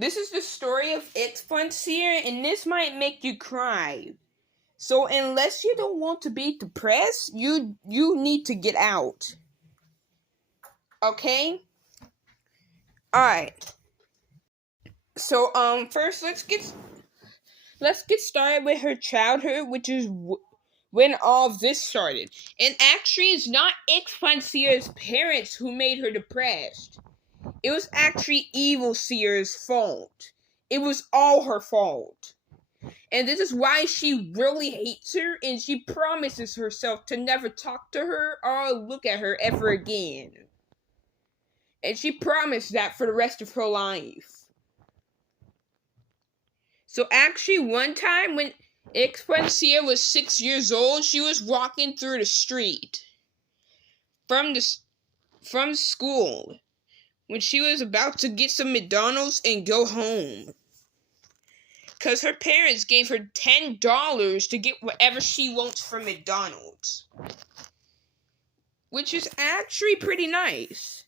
This is the story of Expunged, and this might make you cry. So unless you don't want to be depressed, you need to get out. Okay? Alright. So first let's get started with her childhood, which is when all of this started. And actually it's not Expunged's parents who made her depressed. It was actually Evil Ciara's fault. It was all her fault. And this is why she really hates her, and she promises herself to never talk to her or look at her ever again. And she promised that for the rest of her life. So actually one time when Expunged was 6 years old, she was walking through the street from school when she was about to get some McDonald's and go home. Because her parents gave her $10 to get whatever she wants from McDonald's. Which is actually pretty nice.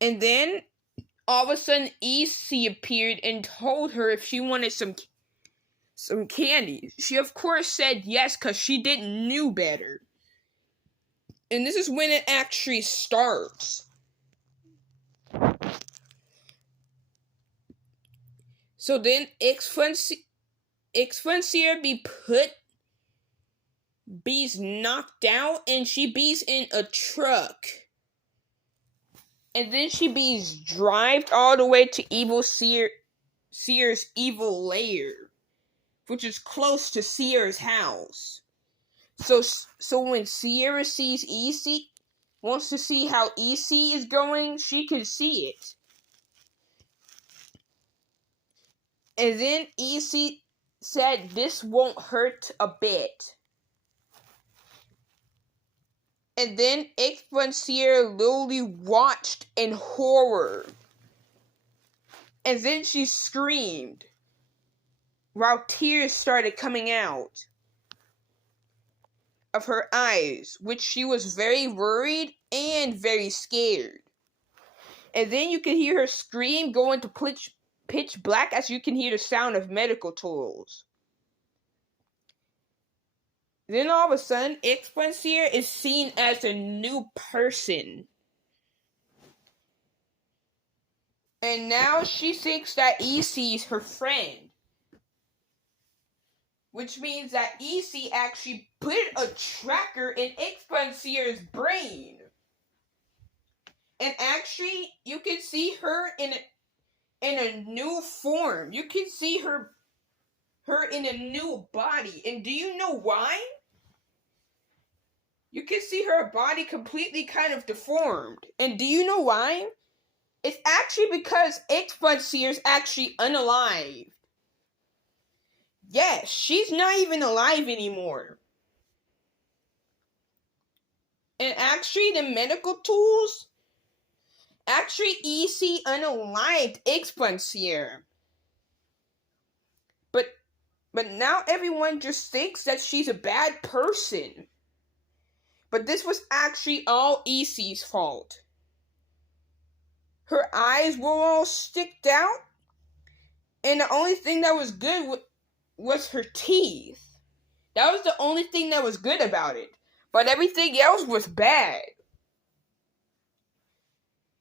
And then, all of a sudden, EC appeared and told her if she wanted some candy. She, of course, said yes because she didn't know better. And this is when it actually starts. So then Expunged be's knocked out and she be's in a truck. And then she be's drived all the way to Evil Ciara's evil lair, which is close to Ciara's house. So when Ciara sees EC, wants to see how EC is going, she can see it. And then EC said this won't hurt a bit. And then Expunged literally watched in horror. And then she screamed while tears started coming out of her eyes, which she was very worried and very scared. And then you can hear her scream go into pitch black as you can hear the sound of medical tools. Then all of a sudden, Expunged is seen as a new person. And now she thinks that EC is her friend. Which means that EC actually put a tracker in Expunged's brain. And actually, you can see her in a new form. You can see her in a new body. And do you know why? You can see her body completely kind of deformed. And do you know why? It's actually because Expunged is actually unalive. Yes, she's not even alive anymore. And actually, the medical tools actually EC unalived Expunged. But now everyone just thinks that she's a bad person. But this was actually all EC's fault. Her eyes were all sticked out, and the only thing that was good was her teeth. That was the only thing that was good about it. But everything else was bad.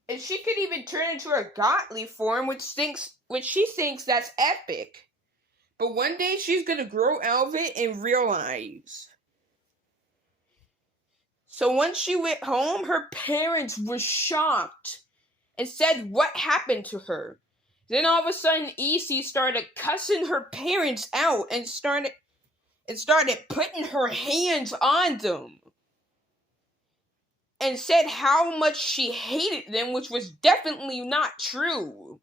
And she could even turn into a godly form, which she thinks that's epic. But one day she's gonna grow out of it and realize. So once she went home, her parents were shocked and said what happened to her. Then all of a sudden EC started cussing her parents out and started putting her hands on them. And said how much she hated them, which was definitely not true.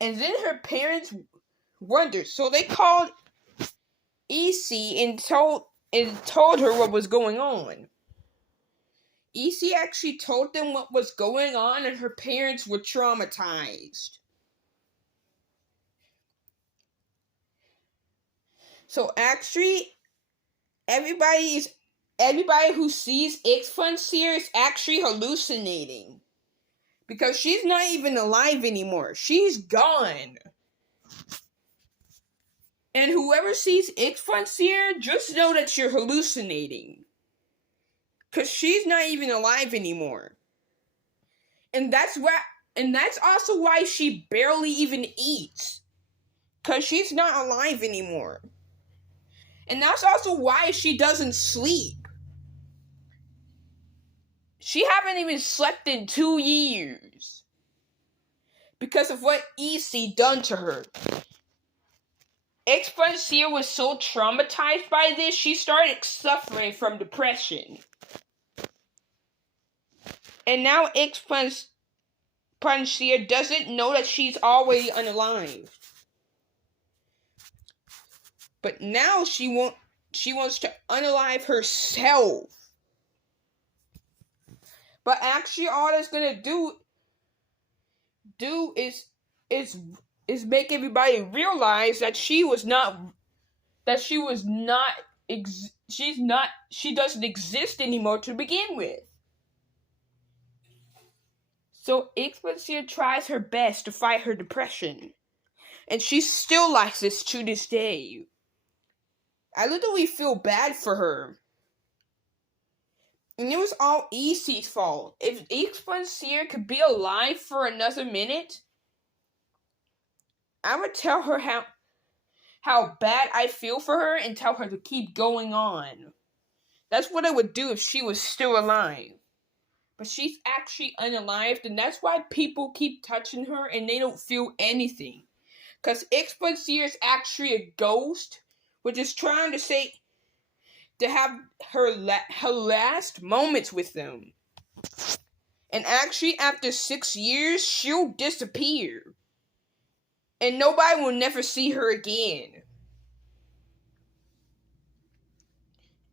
And then her parents wondered, so they called EC and told her what was going on. EC actually told them what was going on, and her parents were traumatized. So actually, everybody everybody who sees Expunged is actually hallucinating. Because she's not even alive anymore. She's gone. And whoever sees Expunged, just know that you're hallucinating. Because she's not even alive anymore. And that's also why she barely even eats. Because she's not alive anymore. And that's also why she doesn't sleep. She haven't even slept in 2 years. Because of what EC done to her. Expunged was so traumatized by this, she started suffering from depression. And now Expunged doesn't know that she's already unalive. But now she wants to unalive herself. But actually all that's gonna do is make everybody realize that she doesn't exist anymore to begin with. So Expunged tries her best to fight her depression. And she still likes this to this day. I literally feel bad for her. And it was all EC's fault. If Expunged could be alive for another minute, I would tell her how bad I feel for her and tell her to keep going on. That's what I would do if she was still alive. But she's actually unalived, and that's why people keep touching her and they don't feel anything. Because Expunged is actually a ghost, which is trying to have her last moments with them. And actually, after 6 years, she'll disappear. And nobody will never see her again.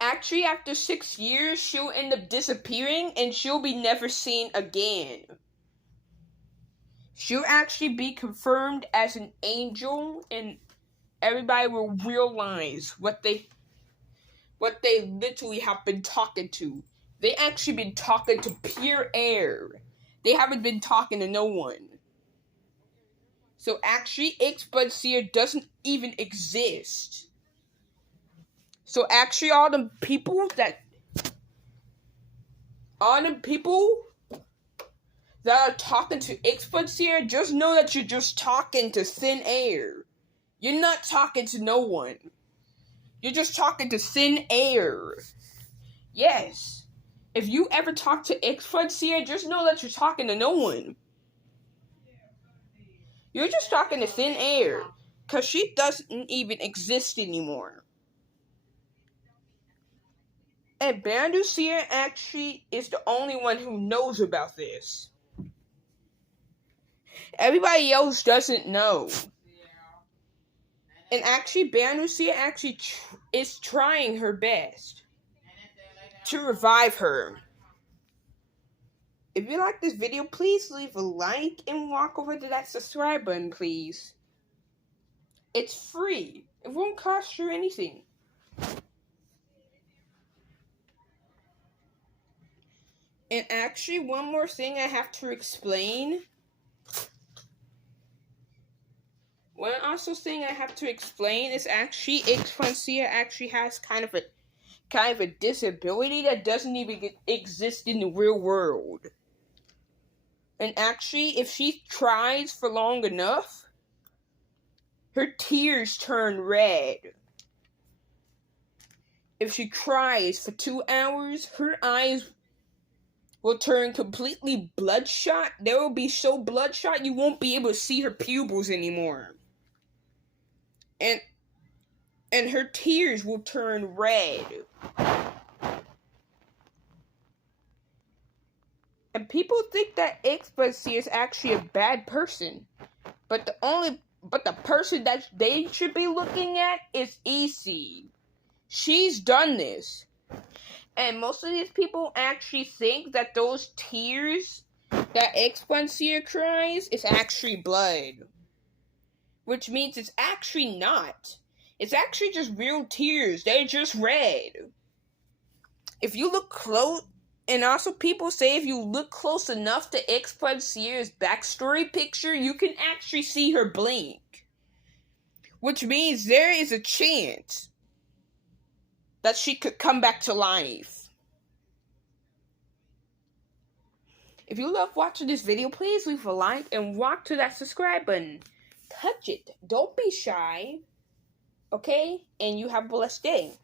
Actually, after 6 years, she'll end up disappearing and she'll be never seen again. She'll actually be confirmed as an angel, and everybody will realize what they literally have been talking to. They actually been talking to pure air. They haven't been talking to no one. So actually, Expunged doesn't even exist. So actually, all the people that are talking to Expunged, just know that you're just talking to thin air. You're not talking to no one. You're just talking to thin air. Yes. If you ever talk to Expunged, just know that you're talking to no one. You're just talking to thin air. Because she doesn't even exist anymore. And Ciara actually is the only one who knows about this. Everybody else doesn't know. And actually, Ciara actually is trying her best to revive her. If you like this video, please leave a like and walk over to that subscribe button, please. It's free. It won't cost you anything. And actually, one more thing I have to explain. One also thing I have to explain is actually Expunged actually has kind of a disability that doesn't even exist in the real world. And actually, if she cries for long enough, her tears turn red. If she cries for 2 hours, her eyes will turn completely bloodshot. They will be so bloodshot you won't be able to see her pupils anymore. And her tears will turn red. And people think that Expunged is actually a bad person. But the person that they should be looking at is EC. She's done this. And most of these people actually think that those tears that Expunged cries is actually blood. Which means it's actually not. It's actually just real tears. They're just red. if you look close, and also people say if you look close enough to Expunged Ciara's backstory picture, you can actually see her blink. Which means there is a chance that she could come back to life. If you love watching this video, please leave a like and walk to that subscribe button. Touch it. Don't be shy. Okay? And you have a blessed day.